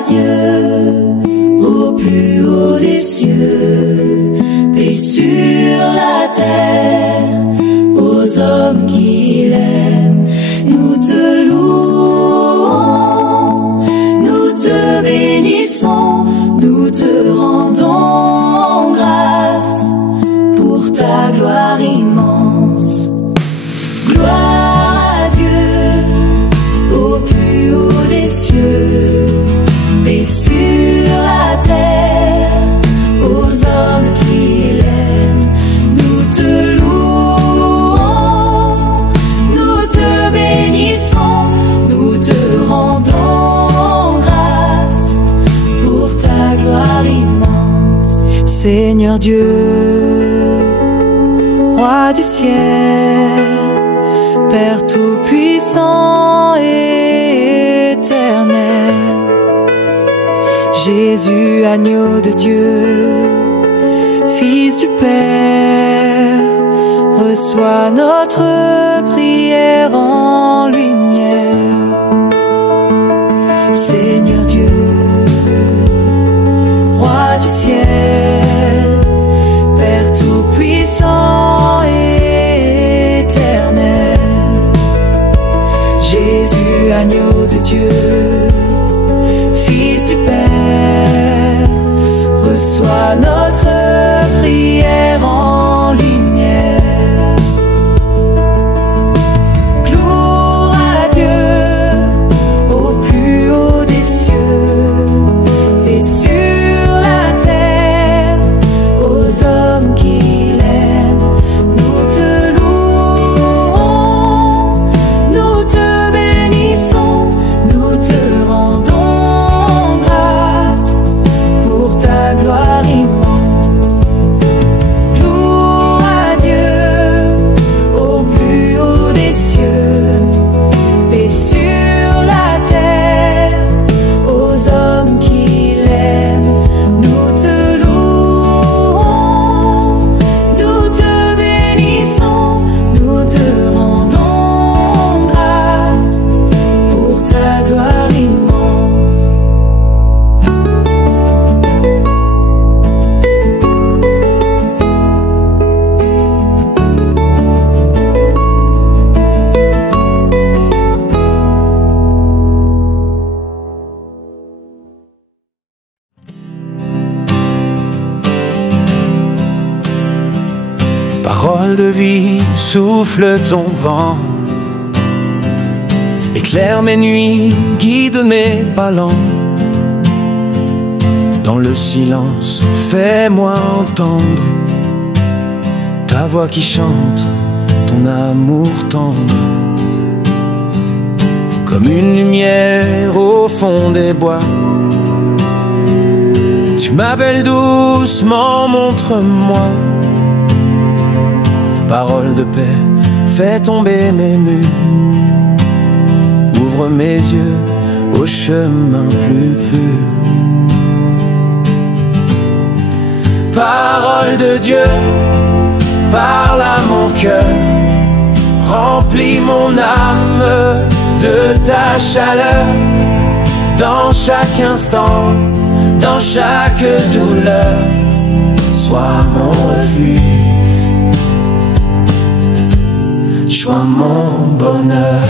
à Dieu au plus haut des cieux, paix sur la terre aux hommes qu'il aime. Nous te louons, nous te bénissons, nous te rendons grâce pour ta gloire immense. Gloire à Dieu au plus haut des cieux, paix sur la terre aux hommes qu'il aime. Nous te louons, nous te bénissons, nous te rendons grâce pour ta gloire immense. Seigneur Dieu, Roi du ciel, Père tout-puissant et éternel, Jésus, agneau de Dieu, Fils du Père, reçois notre prière en lumière. Seigneur Dieu, Roi du ciel, Père tout-puissant et éternel, Jésus, agneau de Dieu, Fils du Père, reçois notre prière en lumière. Gloire à Dieu au plus haut des cieux, et sur la terre aux hommes qu'il aime. Nous te louons, nous te bénissons, nous te rendons grâce pour ta gloire immense. Gloire à Dieu au plus haut des cieux, paix sur la terre aux hommes qu'il aime. Nous te louons, nous te bénissons, nous te rendons grâce pour ta gloire immense. Parole de vie, souffle ton vent, éclaire mes nuits, guide mes pas lents. Dans le silence, fais-moi entendre ta voix qui chante ton amour tendre. Comme une lumière au fond des bois, tu m'appelles doucement, montre-moi. Parole de paix, fais tomber mes murs, ouvre mes yeux au chemin plus pur. Parole de Dieu, parle à mon cœur, remplis mon âme de ta chaleur. Dans chaque instant, dans chaque douleur, sois mon refuge, sois mon bonheur.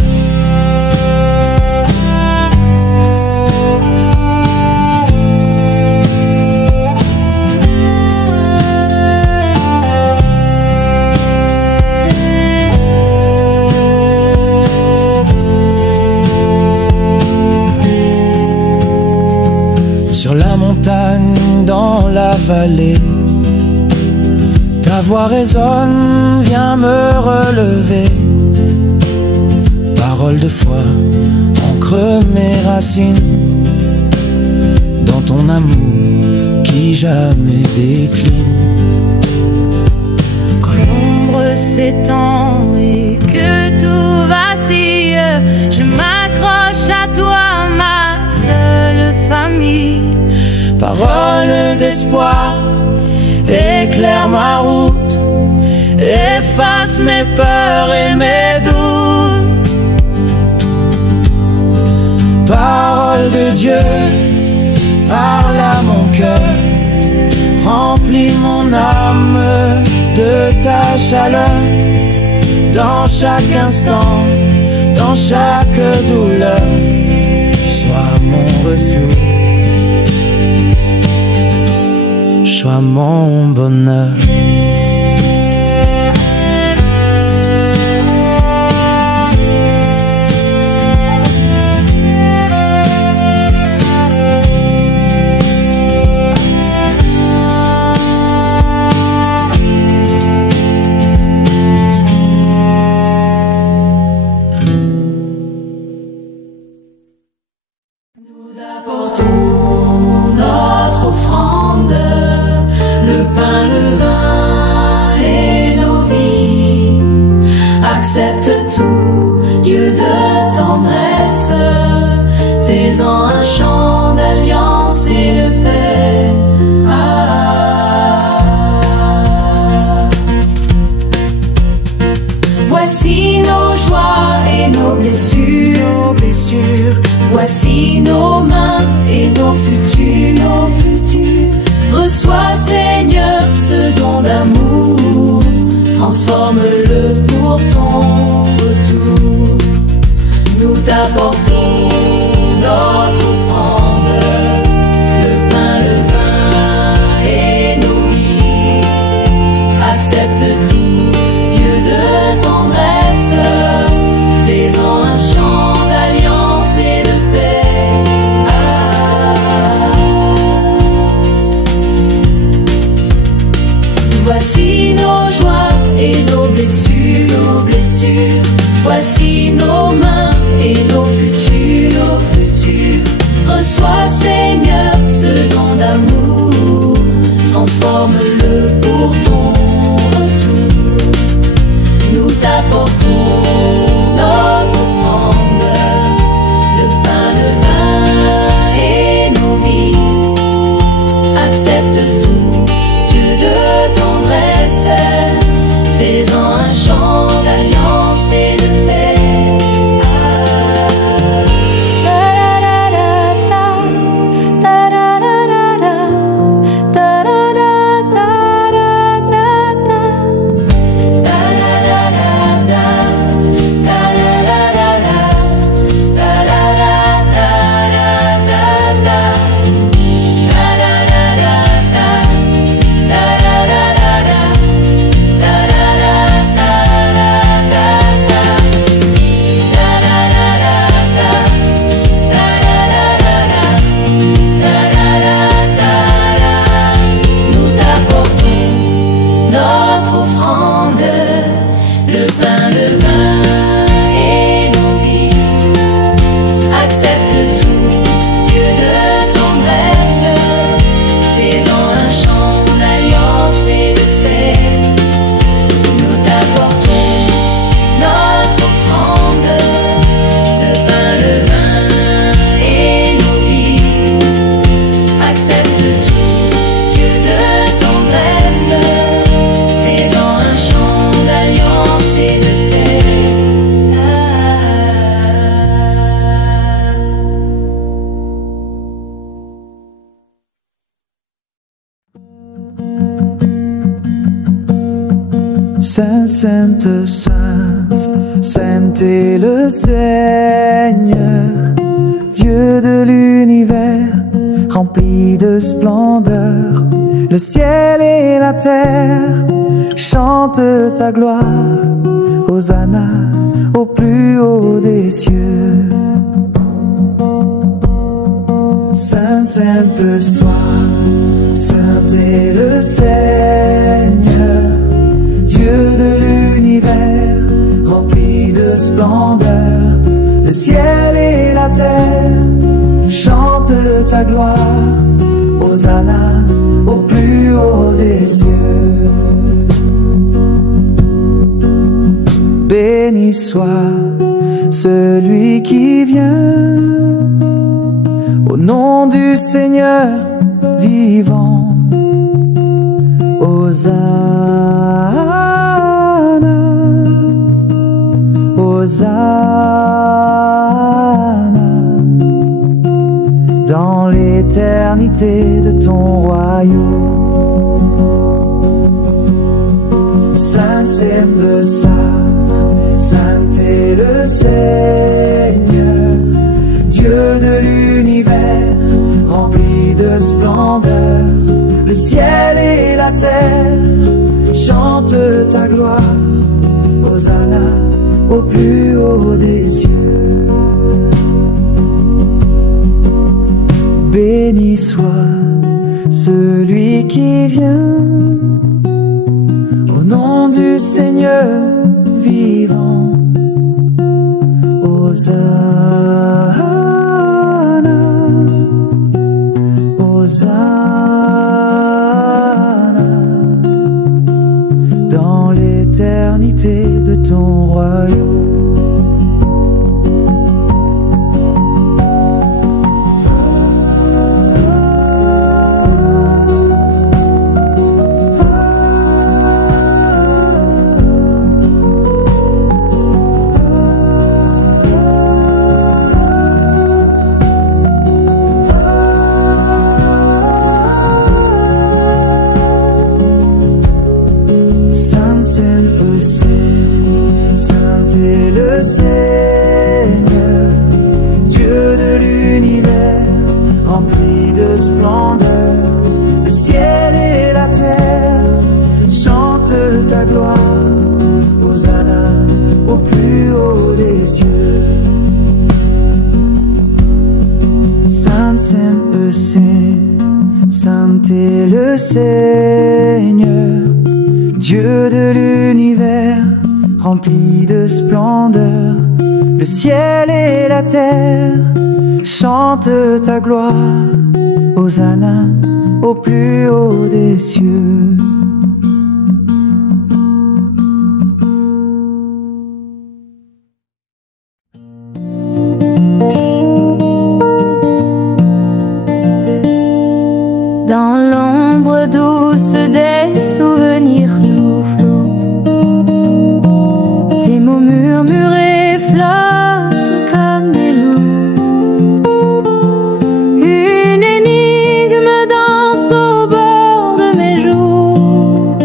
Sur la montagne, dans la vallée, ta voix résonne, viens me relever. Parole de foi, ancre mes racines dans ton amour qui jamais décline. Quand l'ombre s'étend et que tout vacille, je m'accroche à toi, ma seule famille. Parole d'espoir, éclaire ma route, efface mes peurs et mes doutes. Parole de Dieu, remplis mon âme de ta chaleur. Dans chaque instant, dans chaque douleur, sois mon refuge, sois mon bonheur. Accepte tout, Dieu de tendresse, fais-en un chant d'alliance et de paix. Voici nos joies et nos blessures, voici nos mains et nos futurs. Reçois, Seigneur, ce don d'amour, transforme-le pour ton retour. Nous t'apportons notre offrande, le pain, le vin et nos vies. Accepte tout, Dieu de tendresse, fais-en un chant d'alliance et de paix. Voici nos joies et nos blessures, voici nos mains et nos futurs. Reçois, Seigneur, ce don d'amour, transforme-le pour ton retour. Nous t'apportons notre offrande, le pain, le vin et nos vies. Accepte tout, Dieu de tendresse, fais-en un chant d'alliance et de paix. Sainte, sainte, sainte, sainte est le Seigneur, Dieu de l'univers, rempli de splendeur. Le ciel et la terre chantent ta gloire. Hosanna au plus haut des cieux. Saint, saint sois, saint est le Seigneur, Dieu de l'univers, rempli de splendeur. Le ciel et la terre chantent ta gloire. Hosanna au plus haut des cieux. Béni soit celui qui vient au nom du Seigneur vivant. Hosanna, Hosanna, dans l'éternité de ton royaume. Saint est le Seigneur, Dieu de l'univers, rempli de splendeur. Le ciel et la terre chantent ta gloire. Hosanna au plus haut des cieux. Béni soit celui qui vient au nom du Seigneur vivant. Hosanna, Hosanna, dans l'éternité de ton royaume. Seigneur, Dieu de l'univers, rempli de splendeur. Le ciel et la terre chantent ta gloire. Hosanna au plus haut des cieux. Saint, Saint, Saint est le Seigneur, Dieu de l'univers, rempli de splendeur. Le ciel et la terre chantent ta gloire. Hosanna au plus haut des cieux. Dans l'ombre douce des souvenirs flous, tes mots murmurés flottent comme des loups. Une énigme danse au bord de mes joues.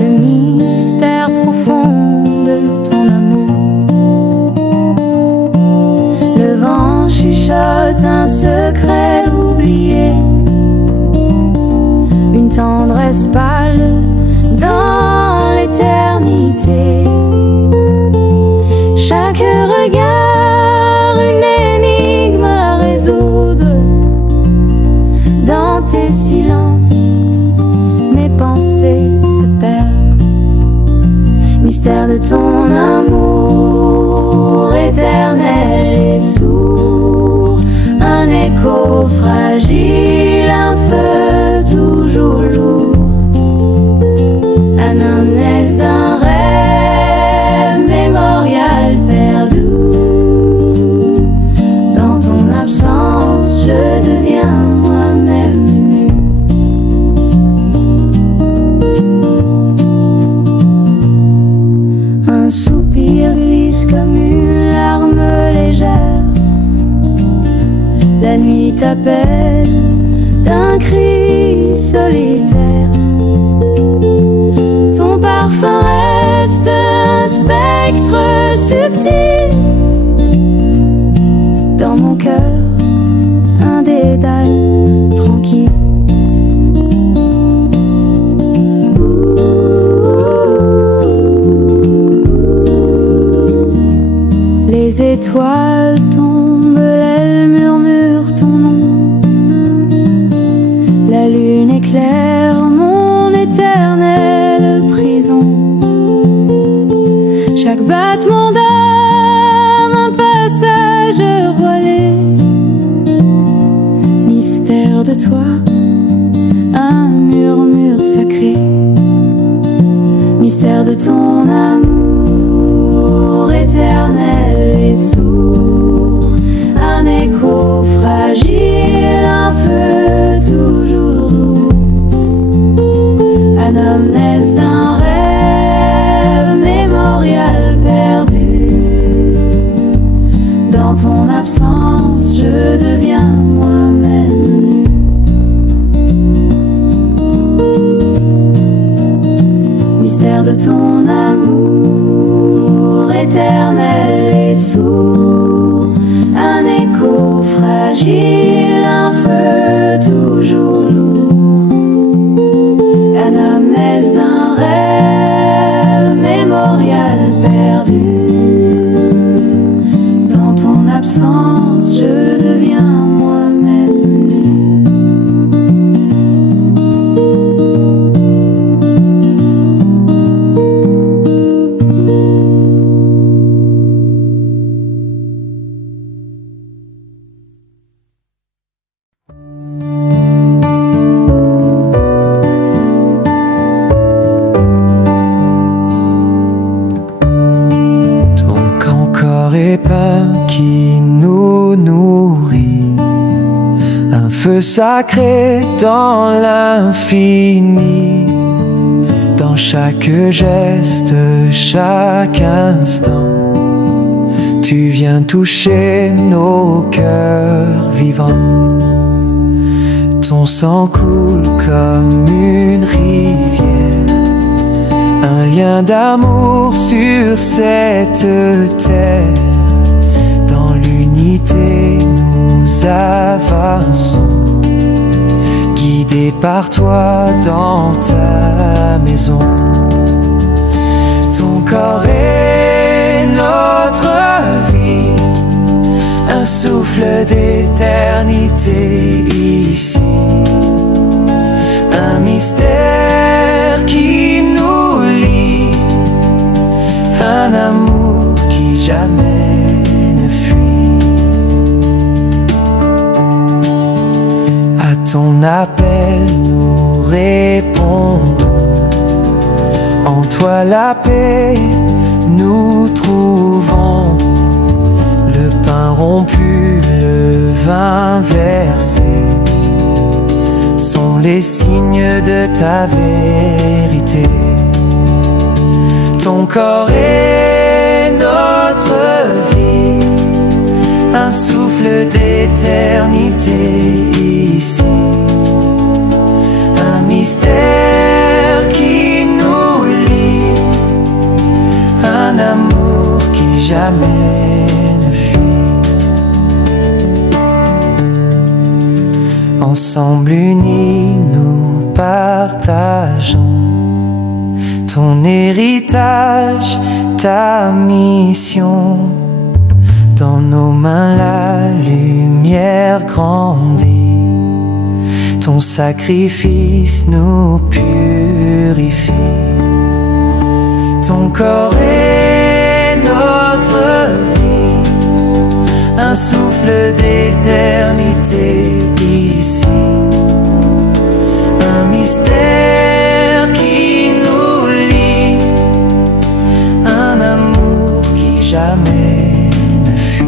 Le mystère profond de ton amour. Le vent chuchote un secret oublié. Une tendresse pâle dans l'éternité. Chaque regard, une énigme à résoudre. Dans tes silences, mes pensées se perdent. Mystère de ton amour éternel et sourd. Un écho fragile, un feu toujours lourd. Anamnèse d'un rêve, mémorial perdu. Dans ton absence, je deviens moi-même nu. Un soupir glisse comme une larme légère. La nuit t'appelle d'un cri solitaire. Ton parfum reste un spectre subtil. Dans mon cœur, un dédale tranquille. Les étoiles tombent, elles murmurent ton nom. La lune éclaire mon éternelle prison. Chaque battement d'âme, un passage voilé. Mystère de toi, un murmure sacré. Mystère de ton amour éternel et sourd. Un écho fragile, un feu toujours lourd. Anamnèse d'un rêve, mémorial perdu. Dans ton absence, je deviens moi-même nu. absence, je deviens moi-même. Qui nous nourrit, un feu sacré dans l'infini, dans chaque geste, chaque instant, tu viens toucher nos cœurs vivants. Ton sang coule comme une rivière, un lien d'amour sur cette terre. Nous avançons, guidés par toi dans ta maison. Ton corps est notre vie, un souffle d'éternité ici, un mystère qui nous lie, un amour qui jamais ne fuit. À ton appel nous répondons, en toi la paix nous trouvons. Le pain rompu, le vin versé sont les signes de ta vérité. Ton corps est notre vie, un souffle d'éternité ici, un mystère qui nous lie, un amour qui jamais ne fuit. Ensemble unis nous partageons ton héritage, ta mission. Dans nos mains la lumière grandit, ton sacrifice nous purifie. Ton corps est notre vie, un souffle d'éternité ici, un mystère qui nous lie, un amour qui jamais ne fuit.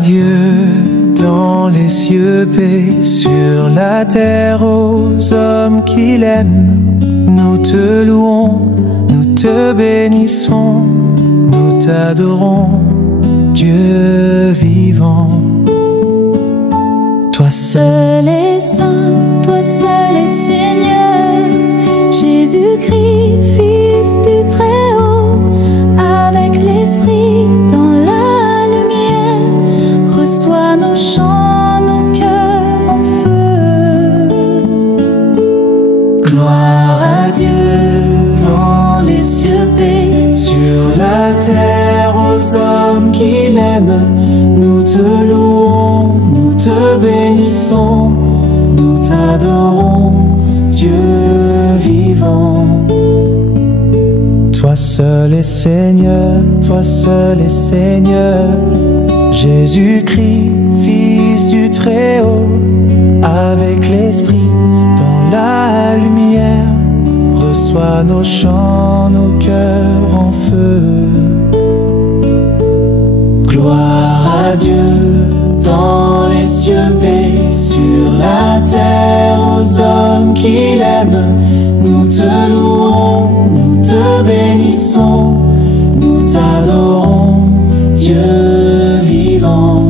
Dieu dans les cieux, paix sur la terre aux hommes qu'il aime. Nous te louons, nous te bénissons, nous t'adorons, Dieu vivant. Toi Seul est saint, toi seul est Seigneur, Jésus-Christ, Fils du Très-Haut, avec l'Esprit dans la lumière, reçois nos chants, nos cœurs en feu. Gloire à Dieu dans les cieux, paix sur la terre aux hommes qu'il aime. Nous te louons, nous te bénissons, nous t'adorons, Dieu vivant. Toi seul est Seigneur, toi seul est Seigneur, Jésus-Christ, Fils du Très-Haut, avec l'Esprit dans la lumière, reçois nos chants, nos cœurs en feu. Gloire à Dieu dans les cieux, paix sur la terre aux hommes qu'il aime. Nous te louons, nous te bénissons, nous t'adorons, Dieu vivant.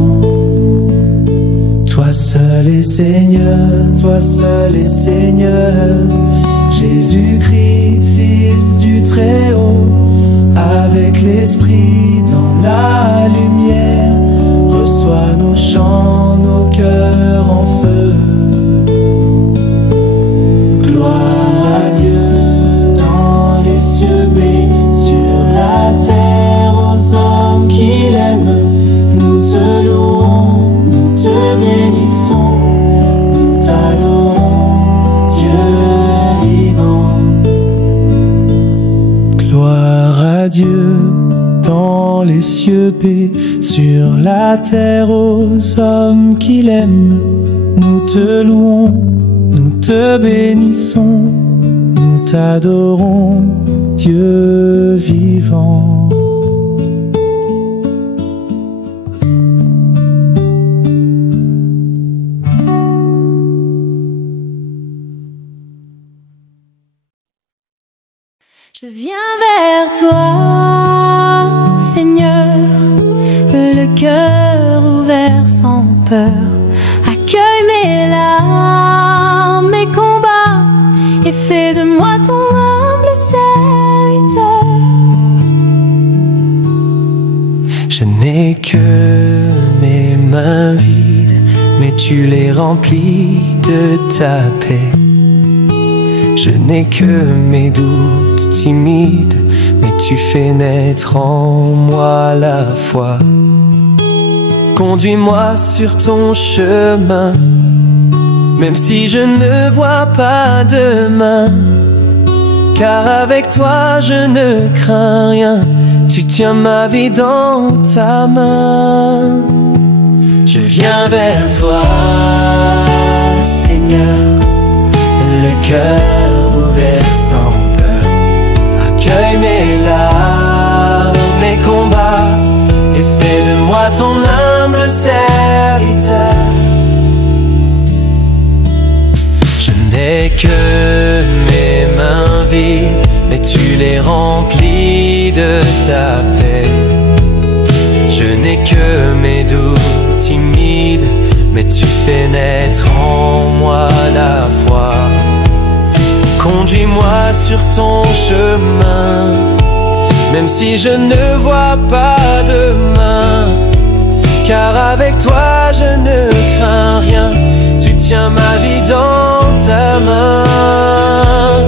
est Seigneur, toi seul est Seigneur. Jésus-Christ, Fils du Très-Haut, avec l'Esprit dans la lumière, reçois nos chants, nos cœurs en feu. Gloire à Dieu dans les cieux, paix sur la terre aux hommes qu'il aime. Nous te louons, nous te bénissons, nous t'adorons, Dieu vivant. Gloire à Dieu dans les cieux, paix sur la terre aux hommes qu'il aime. Nous te louons, nous te bénissons, nous t'adorons, Dieu vivant. Je viens vers toi, Seigneur, le cœur ouvert sans peur. Accueille mes larmes, mes combats, et fais de moi ton humble serviteur. Je n'ai que mes mains vides, mais tu les remplis de ta paix. Je n'ai que mes doutes timides, mais tu fais naître en moi la foi. Conduis-moi sur ton chemin, même si je ne vois pas demain, car avec toi je ne crains rien. Tu tiens ma vie dans ta main. Je viens vers toi, Seigneur, le cœur ouvert sans peur. Accueille mes larmes, mes combats, et fais de moi ton humble serviteur. Je n'ai que mes mains vides, mais tu les remplis de ta paix. Je n'ai que mes doutes timides, mais tu fais naître en moi la foi. Conduis-moi sur ton chemin, même si je ne vois pas demain, car avec toi je ne crains rien. Tu tiens ma vie dans ta main.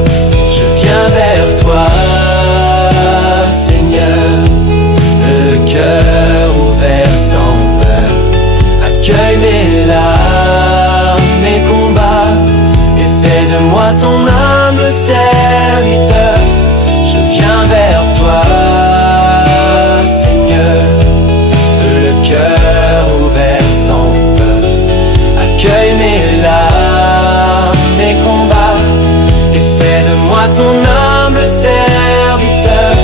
Je viens vers toi, Seigneur, le cœur ouvert sans peur. Accueille mes larmes, mes combats, et fais de moi ton humble serviteur. Je viens vers toi, Seigneur, le cœur ouvert sans peur. Accueille mes larmes, mes combats, et fais de moi ton humble serviteur.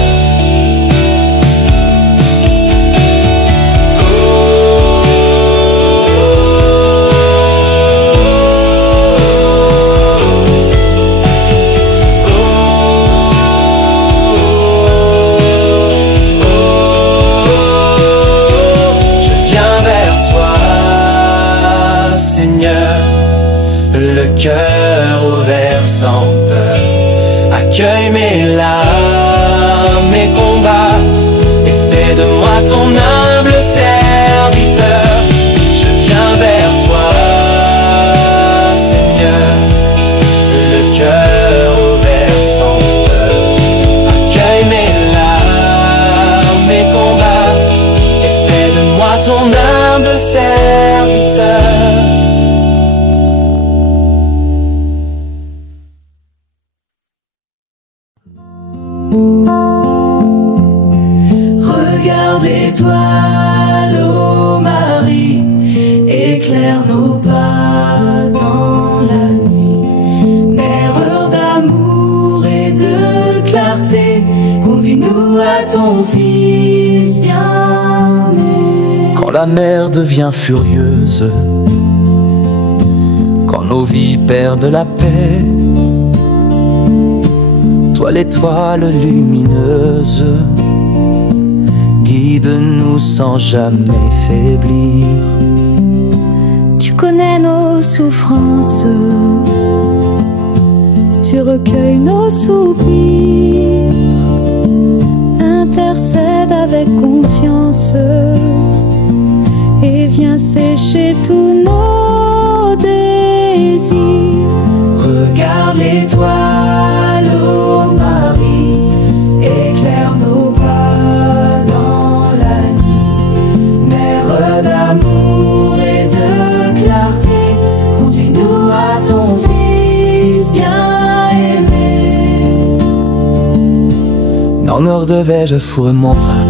Cœur ouvert sans peur. Accueille mes larmes, mes combats, et fais de moi ton humble serviteur. Je viens vers toi, Seigneur, le cœur ouvert sans peur. Accueille mes larmes, mes combats, et fais de moi ton humble serviteur. Regarde l'étoile, ô Marie, éclaire nos pas dans la nuit. Mère d'amour et de clarté, conduis-nous à ton Fils bien-aimé. Quand la mer devient furieuse, quand nos vies perdent la paix, toi l'étoile lumineuse, guide-nous sans jamais faiblir. Tu connais nos souffrances, tu recueilles nos soupirs, intercède avec confiance et viens sécher tous nos désirs. Regarde l'étoile, ô Marie, éclaire nos pas dans la nuit. Mère d'amour et de clarté, conduis-nous à ton Fils bien-aimé. Non devais-je fourrer mon prat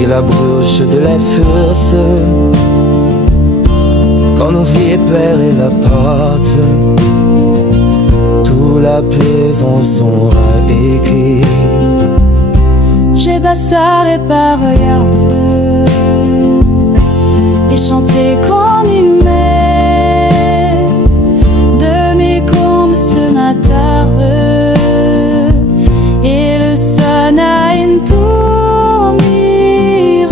et la bouche de la force quand nos vies et la porte, tout la plaisance sera écrit. J'ai bassaré par regarde et chanté comme il m'est de mes combes ce matin et le son a une tourmire.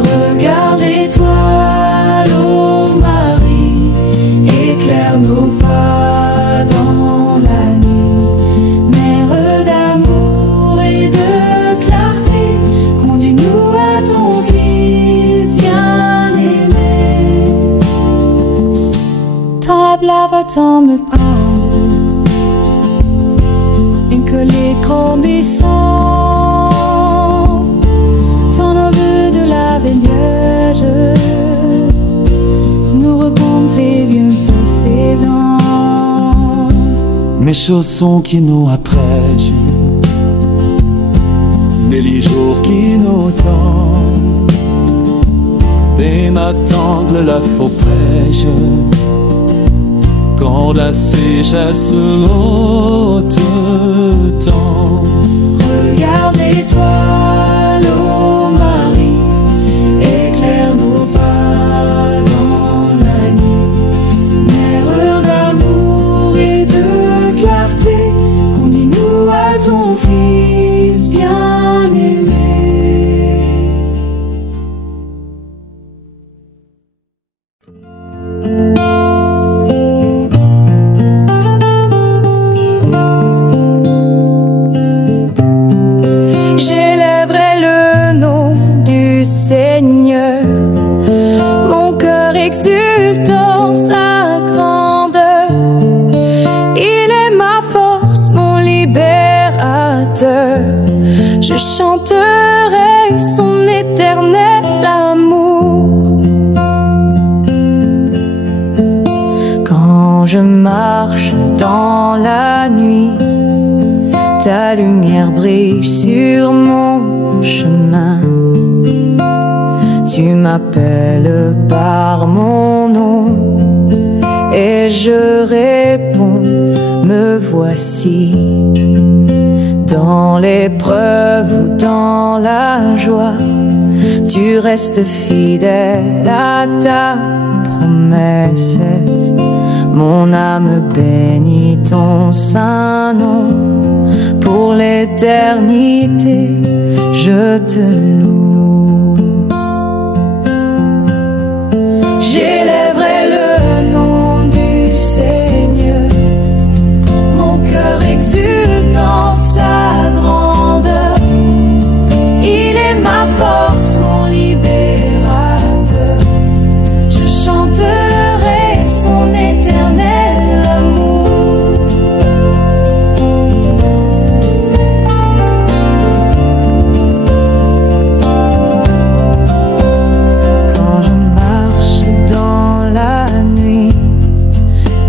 Regarde l'étoile, ô Marie, éclaire nos pas dans la nuit. Mère d'amour et de clarté, conduis-nous à ton Fils bien-aimé. Ta blave tant me parle, bien que les grandissants, ton neveu de la Vénieuse, nous rencontrer vieux saison. Mes chaussons qui nous apprêchent, des jours qui nous tendent, des matins de la faux prêche, quand la sécheresse haute tend. Regarde l'étoile, ô Marie, éclaire nos pas dans la nuit. Mère d'amour et de clarté, conduis-nous à ton Fils bien-aimé. J'élèverai le nom du Seigneur, mon cœur exulte en sa grandeur. Il est ma force, mon libérateur. Je chanterai son éternel amour. Quand je marche dans la nuit, ta lumière brille sur mon chemin. Tu m'appelles par mon nom et je réponds, me voici. Dans l'épreuve ou dans la joie, tu restes fidèle à ta promesse. Mon âme bénit ton saint nom. Pour l'éternité, je te loue. J'élèverai le nom du Seigneur, mon cœur exulte en sa grandeur. Il est ma force, mon libérateur. Je chanterai son éternel amour.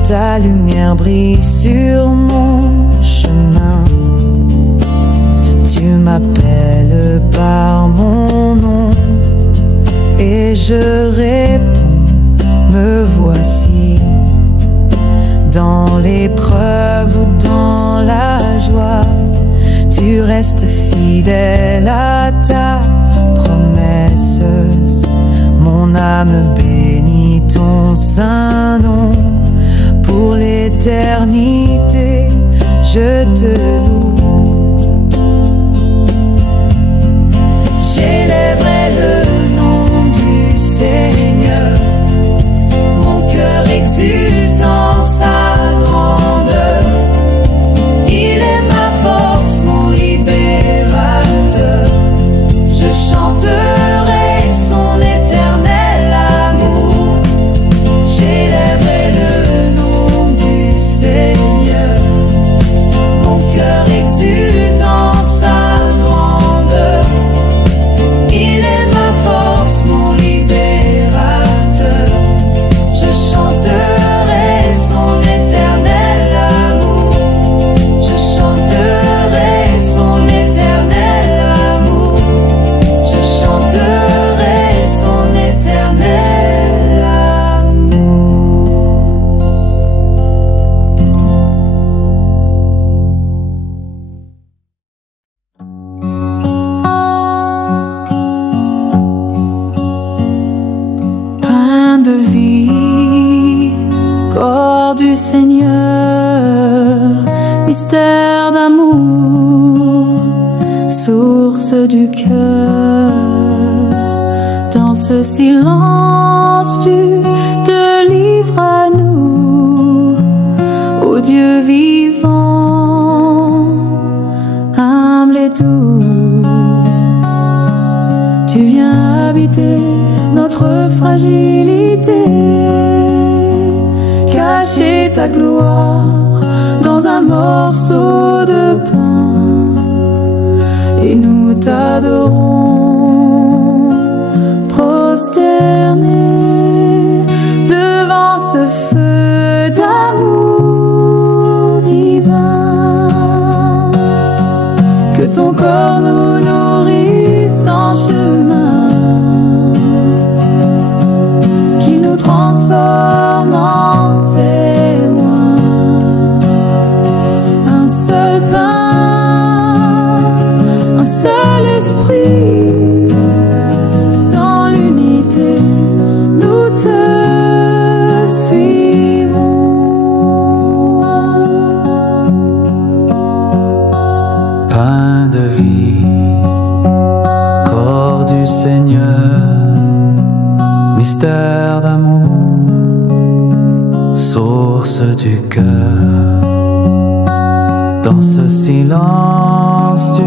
Ta lumière brille sur mon chemin. Tu m'appelles par mon nom et je réponds, me voici. Dans l'épreuve ou dans la joie, tu restes fidèle à ta promesse. Mon âme bénit ton saint nom. Pour l'éternité, je te loue. J'élèverai le nom du Seigneur, du Seigneur, mystère d'amour, source du cœur. Dans ce silence, tu te livres à nous, ô Dieu vivant, humble et doux. Tu viens habiter notre fragilité, cacher ta gloire dans un morceau de pain, et nous t'adorons, prosternés devant ce feu d'amour divin. Que ton corps nous nourrisse en chemin, qu'il nous transforme en témoins. Un seul pain, un seul esprit, dans l'unité nous te suivons. Pain de vie, corps du Seigneur, mystère d'amour, source du cœur. Dans ce silence, tu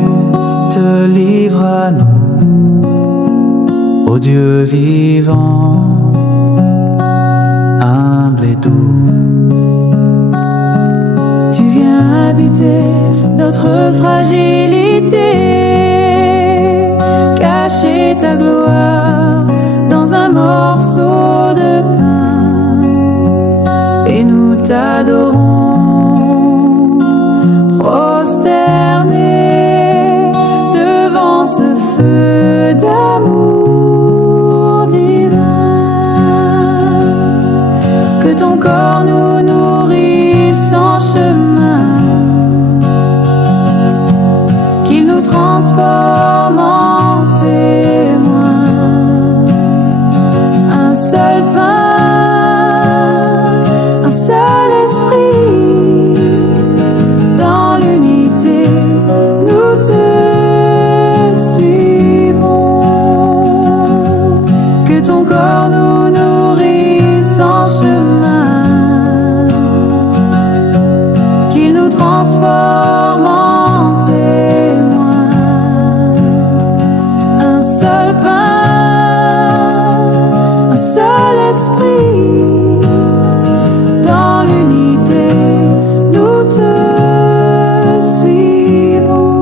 te livres à nous, ô Dieu vivant, humble et doux. Tu viens habiter notre fragilité, cacher ta gloire dans un morceau de pain, et nous t'adorons, prosternés devant ce feu d'amour divin. Que ton corps nous nourrisse en chemin, qu'il nous transforme en témoins. Un seul pain, un seul esprit, dans l'unité nous te suivons. Que ton corps nous nourrisse en chemin, qu'il nous transforme en témoins. Un seul pain, un seul esprit, dans l'unité nous te suivons.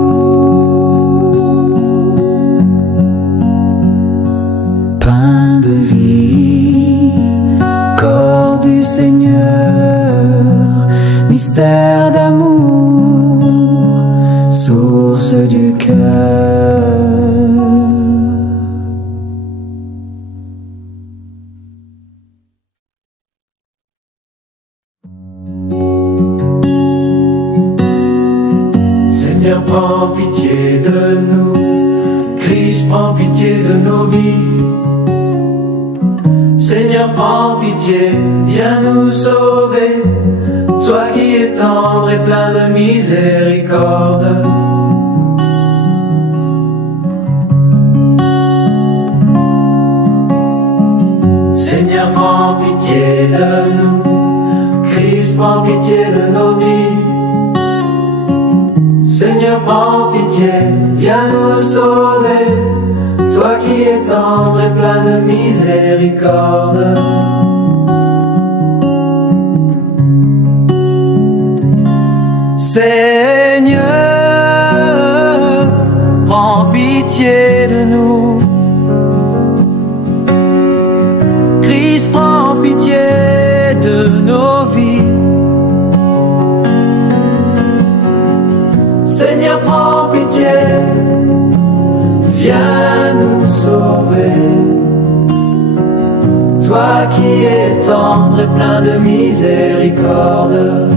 Pain de vie, corps du Seigneur, mystère d'amour, source du cœur. Seigneur, prends pitié de nous. Christ, prends pitié de nos vies. Seigneur, prends pitié, viens nous sauver. Toi qui es tendre et plein de miséricorde. Seigneur, prends pitié de nous. Christ, prends pitié de nos vies. Seigneur, prends pitié, viens nous sauver. Toi qui es tendre et plein de miséricorde. Seigneur, prends pitié de nous. Christ, prends pitié de nos vies. Seigneur, prends pitié, viens nous sauver. Toi qui es tendre et plein de miséricorde.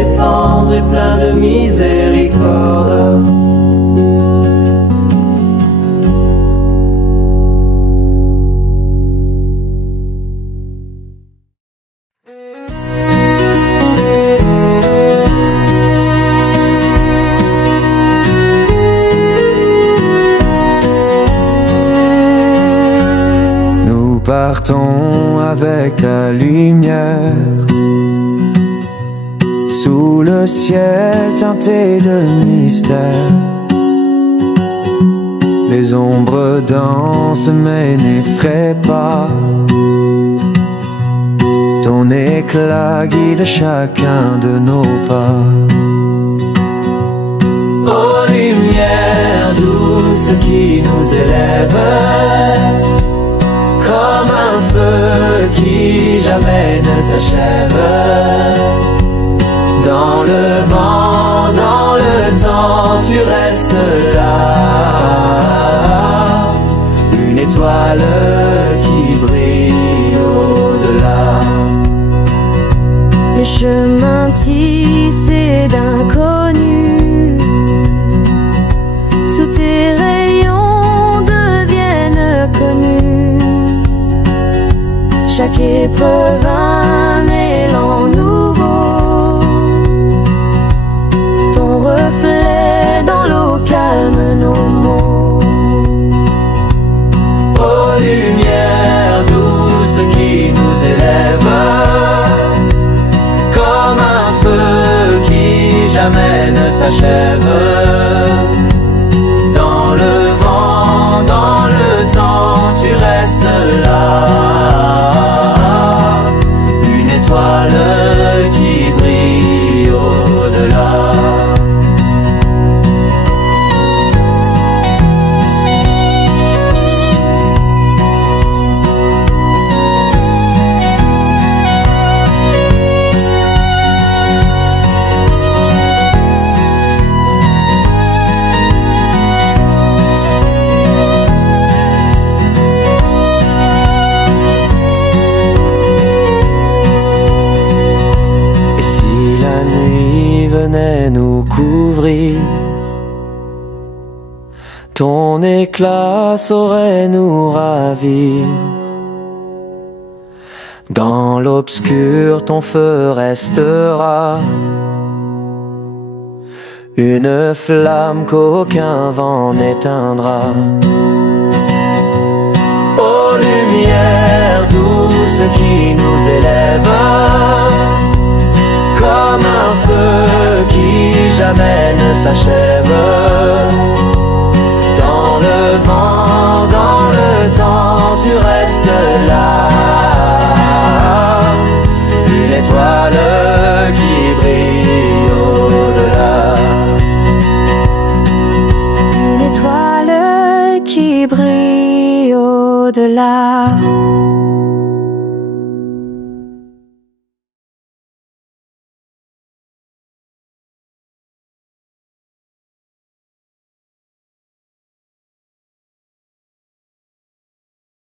est tendre et plein de miséricorde. Nous partons avec ta lumière sous le ciel teinté de mystère. Les ombres dansent mais n'effraient pas. Ton éclat guide chacun de nos pas. Ô lumière douce qui nous élève, comme un feu qui jamais ne s'achève. Dans le vent, dans le temps, tu restes là. Une étoile qui brille au-delà. Les chemins tissés d'inconnus, sous tes rayons deviennent connus. Chaque épreuve un élan nouveau, ton reflet dans l'eau calme nos maux. Ô lumière douce qui nous élève, comme un feu qui jamais ne s'achève. Dans le vent, dans le temps, tu restes là. Une étoile qui brille au-delà. Venait nous couvrir, ton éclat saurait nous ravir. Dans l'obscur, ton feu restera, une flamme qu'aucun vent n'éteindra. Ô lumière douce qui nous élève, comme un feu qui jamais ne s'achève. Dans le vent, dans le temps, tu restes là. Une étoile qui brille au-delà. Une étoile qui brille